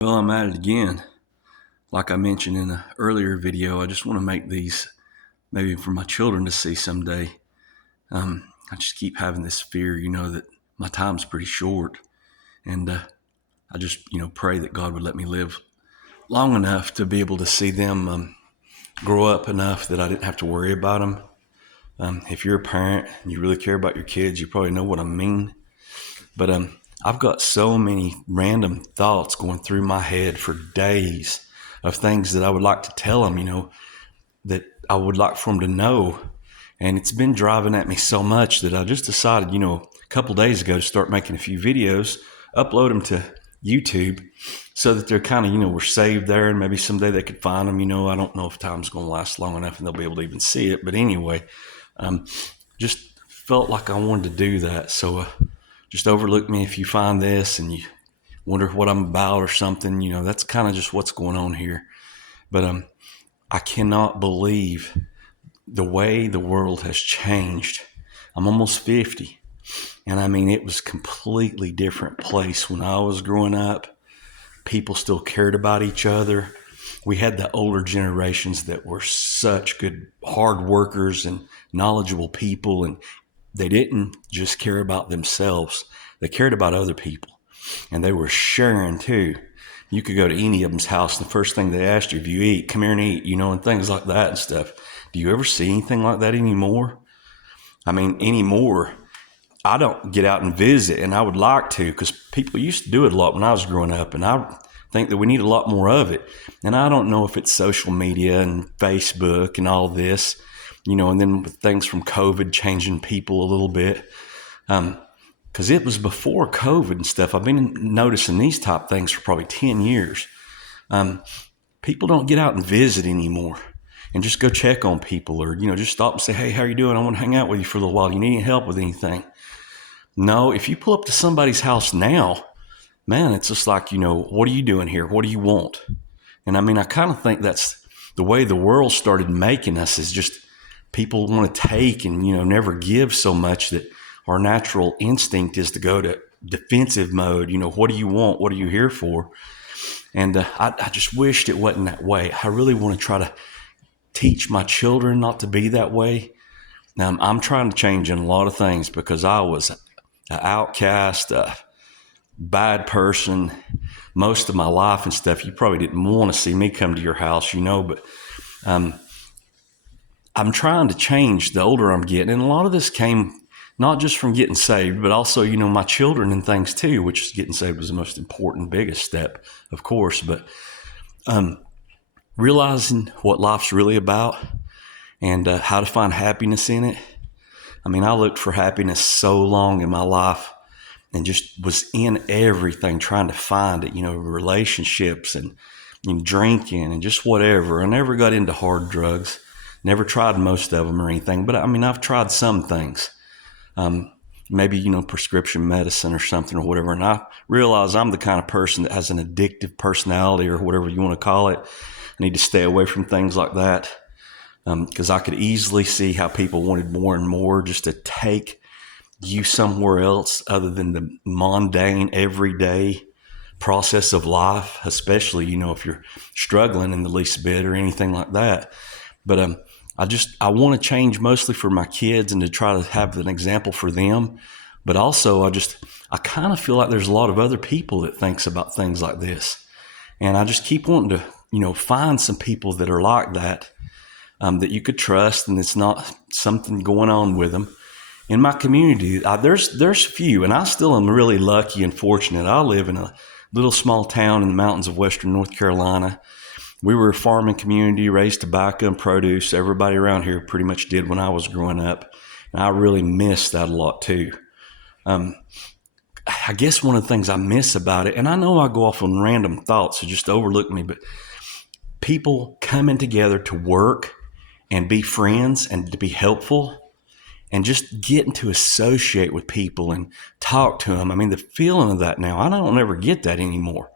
Well, I'm at it again. Like I mentioned in an earlier video, I just want to make these maybe for my children to see someday. I just keep having this fear, that my time's pretty short. And I just, pray that God would let me live long enough to be able to see them grow up enough that I didn't have to worry about them. If you're a parent and you really care about your kids, you probably know what I mean. But I've got so many random thoughts going through my head for days of things that I would like to tell them, that I would like for them to know. And it's been driving at me so much that I just decided, a couple days ago to start making a few videos, upload them to YouTube so that they're kind of, were saved there and maybe someday they could find them. I don't know if time's going to last long enough and they'll be able to even see it. But anyway, just felt like I wanted to do that. So just overlook me if you find this and you wonder what I'm about or something. That's kind of just what's going on here. But I cannot believe the way the world has changed. I'm almost 50. And I mean, it was a completely different place when I was growing up. People still cared about each other. We had the older generations that were such good, hard workers and knowledgeable people. And they didn't just care about themselves. They cared about other people. And they were sharing too. You could go to any of them's house, and the first thing they asked you, if you eat, come here and eat, and things like that and stuff. Do you ever see anything like that anymore? I mean, anymore, I don't get out and visit, and I would like to, because people used to do it a lot when I was growing up, and I think that we need a lot more of it. And I don't know if it's social media and Facebook and all this, and then with things from COVID changing people a little bit. Because it was before COVID and stuff. I've been noticing these type things for probably 10 years. People don't get out and visit anymore and just go check on people or, just stop and say, hey, how are you doing? I want to hang out with you for a little while. You need any help with anything? No, if you pull up to somebody's house now, man, it's just like, what are you doing here? What do you want? And I mean, I kind of think that's the way the world started making us is just people want to take and, never give so much that our natural instinct is to go to defensive mode. What do you want? What are you here for? And I just wished it wasn't that way. I really want to try to teach my children not to be that way. Now, I'm trying to change in a lot of things because I was an outcast, a bad person most of my life and stuff. You probably didn't want to see me come to your house, but I'm trying to change the older I'm getting. And a lot of this came not just from getting saved, but also, my children and things too, which getting saved was the most important, biggest step, of course. But realizing what life's really about and how to find happiness in it. I mean, I looked for happiness so long in my life and just was in everything trying to find it, relationships and drinking and just whatever. I never got into hard drugs, never tried most of them or anything. But I mean, I've tried some things. Maybe, prescription medicine or something or whatever. And I realize I'm the kind of person that has an addictive personality or whatever you want to call it. I need to stay away from things like that because I could easily see how people wanted more and more just to take you somewhere else other than the mundane, everyday process of life, especially, if you're struggling in the least bit or anything like that. But I want to change mostly for my kids and to try to have an example for them. But also I kind of feel like there's a lot of other people that thinks about things like this. And I just keep wanting to, find some people that are like that, that you could trust and it's not something going on with them. In my community, there's few, and I still am really lucky and fortunate. I live in a little small town in the mountains of western North Carolina. We were a farming community, raised tobacco and produce. Everybody around here pretty much did when I was growing up. And I really miss that a lot too. I guess one of the things I miss about it, and I know I go off on random thoughts, so just overlook me, but people coming together to work and be friends and to be helpful and just getting to associate with people and talk to them. I mean, the feeling of that now, I don't ever get that anymore.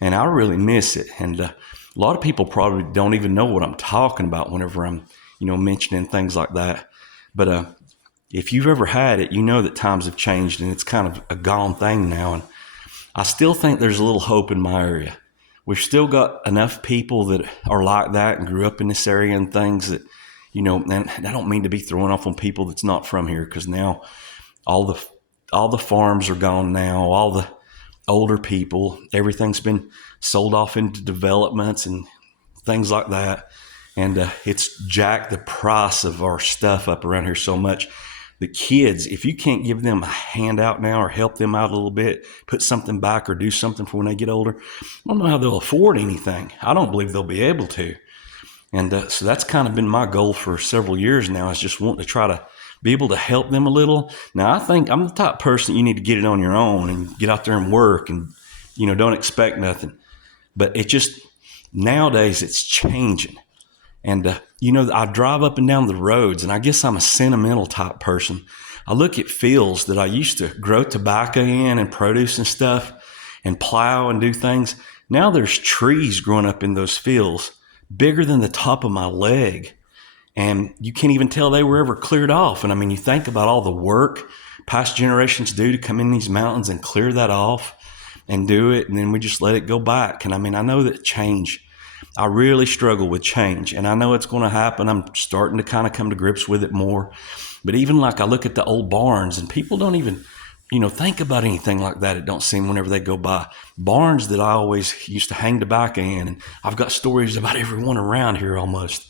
And I really miss it. And a lot of people probably don't even know what I'm talking about whenever I'm, mentioning things like that. But if you've ever had it, you know that times have changed and it's kind of a gone thing now. And I still think there's a little hope in my area. we've still got enough people that are like that and grew up in this area and things that, and I don't mean to be throwing off on people that's not from here, because now all the farms are gone now, all the older people, everything's been sold off into developments and things like that. And it's jacked the price of our stuff up around here so much. The kids, if you can't give them a handout now or help them out a little bit, put something back or do something for when they get older, I don't know how they'll afford anything. I don't believe they'll be able to. And so that's kind of been my goal for several years now, is just wanting to try to be able to help them a little. Now, I think I'm the type of person you need to get it on your own and get out there and work and, don't expect nothing. But it just, nowadays it's changing. And, I drive up and down the roads, and I guess I'm a sentimental type person. I look at fields that I used to grow tobacco in and produce and stuff and plow and do things. Now there's trees growing up in those fields bigger than the top of my leg. And you can't even tell they were ever cleared off. And I mean, you think about all the work past generations do to come in these mountains and clear that off and do it. And then we just let it go back. And I mean, I know that change, I really struggle with change, and I know it's going to happen. I'm starting to kind of come to grips with it more. But even like I look at the old barns, and people don't even, think about anything like that. It don't seem whenever they go by. Barns that I always used to hang tobacco in, and I've got stories about everyone around here almost.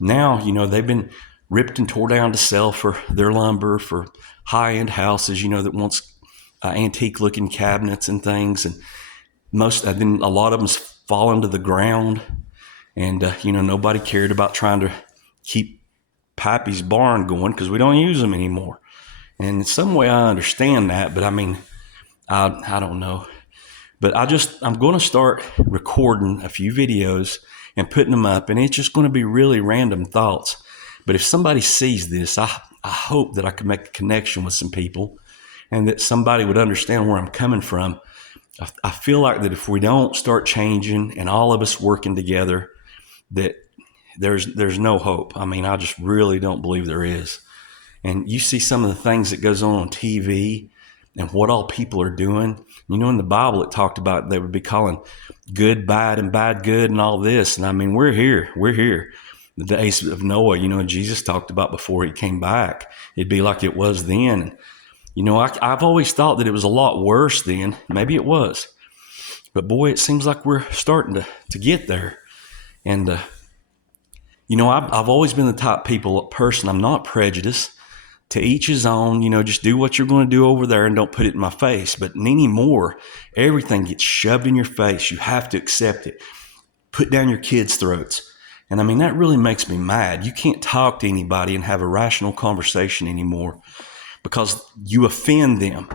Now, they've been ripped and tore down to sell for their lumber, for high-end houses, that wants antique-looking cabinets and things. And then a lot of them's fallen to the ground. And, nobody cared about trying to keep Pappy's barn going because we don't use them anymore. And in some way I understand that, but I mean, I don't know. But I'm going to start recording a few videos and putting them up, and it's just going to be really random thoughts. But if somebody sees this, I hope that I can make a connection with some people and that somebody would understand where I'm coming from. I feel like that if we don't start changing and all of us working together, that there's no hope. I mean, I just really don't believe there is. And you see some of the things that goes on TV and what all people are doing. In the Bible, it talked about they would be calling good bad and bad good and all this. And I mean, we're here. The days of Noah, Jesus talked about before he came back. It'd be like it was then. I've always thought that it was a lot worse then. Maybe it was. But boy, it seems like we're starting to get there. And, I've always been the type person, I'm not prejudiced. To each his own, just do what you're going to do over there and don't put it in my face. But anymore, everything gets shoved in your face. You have to accept it. Put down your kids' throats. And I mean, that really makes me mad. You can't talk to anybody and have a rational conversation anymore because you offend them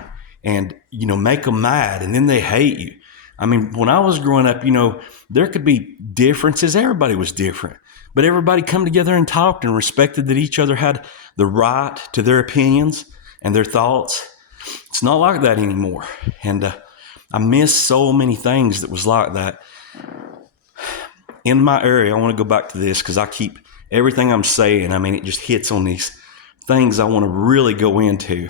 and, make them mad, and then they hate you. I mean, when I was growing up, there could be differences. Everybody was different. But everybody come together and talked and respected that each other had the right to their opinions and their thoughts. It's not like that anymore. And I miss so many things that was like that. In my area, I want to go back to this because I keep everything I'm saying, I mean, it just hits on these things I want to really go into.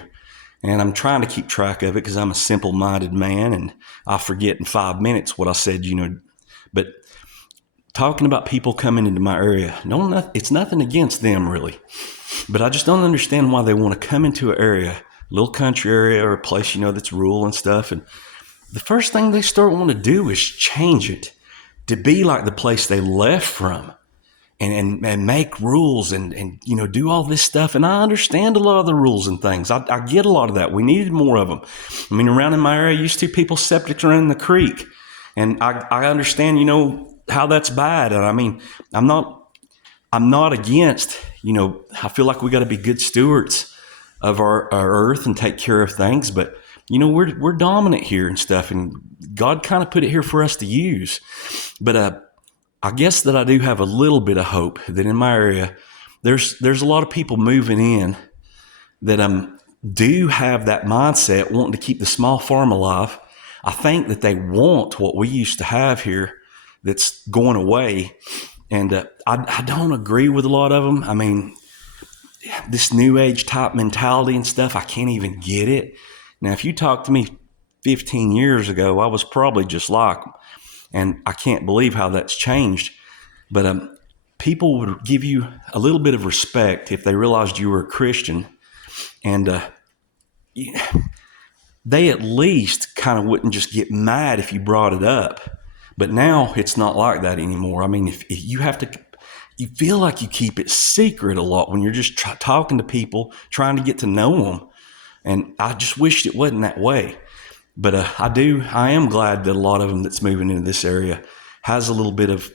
And I'm trying to keep track of it because I'm a simple-minded man and I forget in 5 minutes what I said, But talking about people coming into my area, it's nothing against them really. But I just don't understand why they want to come into an area, a little country area or a place, that's rural and stuff. And the first thing they start wanting to do is change it to be like the place they left from. And make rules and do all this stuff. And I understand a lot of the rules and things. I get a lot of that. We needed more of them. I mean, around in my area, I used to people septic around the creek. And I understand, how that's bad. And I mean, I'm not against, I feel like we got to be good stewards of our earth and take care of things. But, we're dominant here and stuff. And God kind of put it here for us to use. But, I guess that I do have a little bit of hope that in my area, there's a lot of people moving in that do have that mindset, wanting to keep the small farm alive. I think that they want what we used to have here that's going away. And I don't agree with a lot of them. I mean, this new age type mentality and stuff, I can't even get it. Now, if you talked to me 15 years ago, I was probably just like them. And I can't believe how that's changed. But people would give you a little bit of respect if they realized you were a Christian. And they at least kind of wouldn't just get mad if you brought it up. But now it's not like that anymore. I mean, if you have to, you feel like you keep it secret a lot when you're just talking to people, trying to get to know them. And I just wished it wasn't that way. But I am glad that a lot of them that's moving into this area has a little bit of,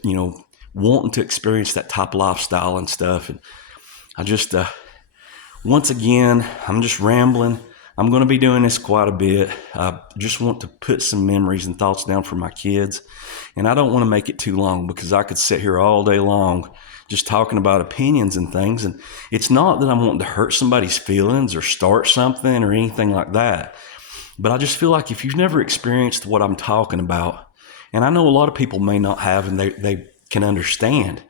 wanting to experience that type of lifestyle and stuff. And I just, once again, I'm just rambling. I'm going to be doing this quite a bit. I just want to put some memories and thoughts down for my kids. And I don't want to make it too long because I could sit here all day long just talking about opinions and things. And it's not that I'm wanting to hurt somebody's feelings or start something or anything like that. But I just feel like if you've never experienced what I'm talking about, and I know a lot of people may not have and they can understand,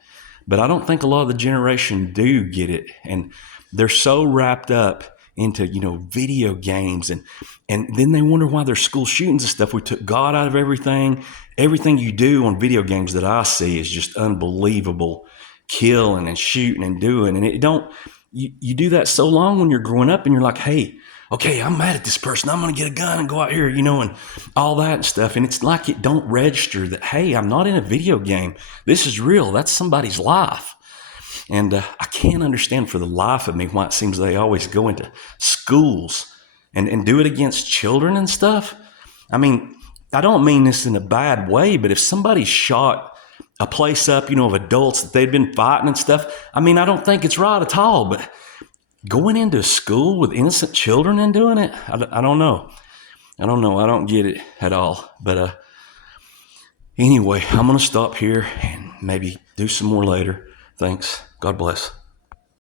but I don't think a lot of the generation do get it. And they're so wrapped up into, video games. And then they wonder why there's school shootings and stuff. We took God out of everything. Everything you do on video games that I see is just unbelievable. Killing and shooting and doing. And you do that so long when you're growing up and you're like, hey, okay, I'm mad at this person. I'm going to get a gun and go out here, and all that and stuff. And it's like it don't register that, hey, I'm not in a video game. This is real. That's somebody's life. And I can't understand for the life of me why it seems they always go into schools and do it against children and stuff. I mean, I don't mean this in a bad way, but if somebody shot a place up, of adults that they'd been fighting and stuff, I mean, I don't think it's right at all. But going into school with innocent children and doing it, I don't know. I don't get it at all. But anyway, I'm going to stop here and maybe do some more later. Thanks. God bless.